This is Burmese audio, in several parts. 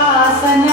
ശാസന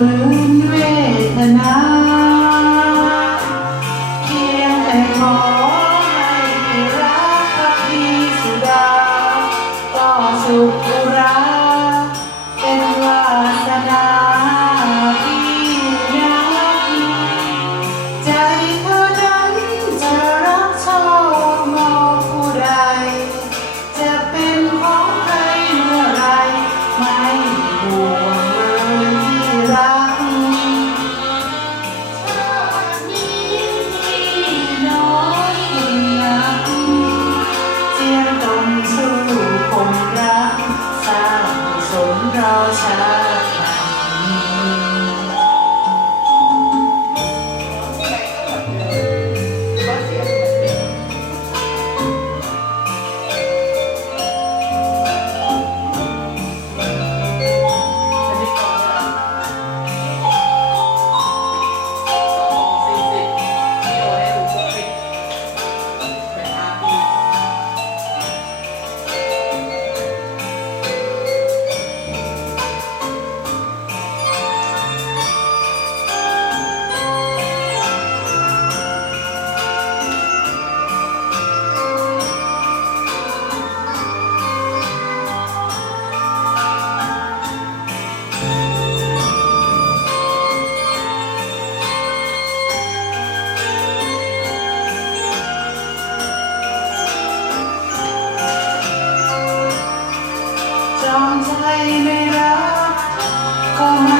ဝေทนาเพียงแต่ขอ Rosa. ไม่รักก็ไม่